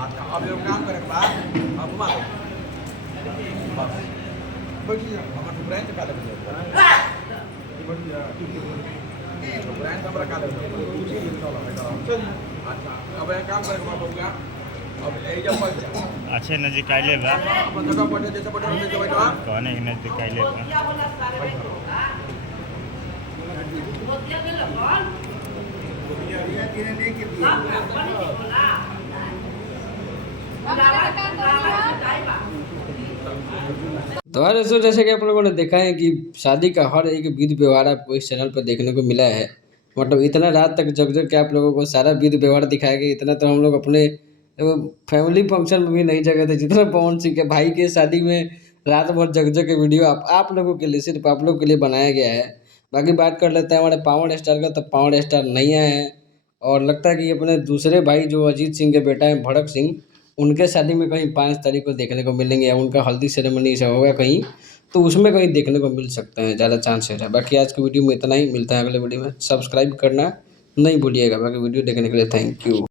अच्छा अब एगो काम करे के बा अब घुमा दो बस बैठिए हमर ब्रांड का लेके ब्रांड हमरा का लेके चलिए अच्छा अब एक काम करे के बा बबुआ अब ए जब पड़ जा अच्छे नजदीकाइले बा अपन जगह पर जैसे बैठो वैसे बैठो कहने के नजदीकाइले बा तो यार दोस्तों, जैसे कि आप लोगों ने देखा है कि शादी का हर एक विधि व्यवहार आपको इस चैनल पर देखने को मिला है। मतलब इतना रात तक जग जग के आप लोगों को सारा विधि व्यवहार दिखाया गया। इतना तो हम लोग अपने फैमिली फंक्शन में भी नहीं जगह थे जितना पवन सिंह के भाई के शादी में रात भर जग जग के वीडियो आप लोगों के लिए, सिर्फ आप लोगों के लिए बनाया गया है। बाकी बात कर लेते हैं हमारे पावर स्टार का, तो पावर स्टार नहीं आए हैं और लगता है कि अपने दूसरे भाई जो अजीत सिंह के बेटा हैं भड़क सिंह, उनके शादी में कहीं 5 तारीख को देखने को मिलेंगे या उनका हल्दी सेरेमनी से होगा कहीं, तो उसमें कहीं देखने को मिल सकते हैं, ज़्यादा चांसेस है। बाकी आज की वीडियो में इतना ही, मिलता है अगले वीडियो में। सब्सक्राइब करना नहीं भूलिएगा। बाकी वीडियो देखने के लिए थैंक यू।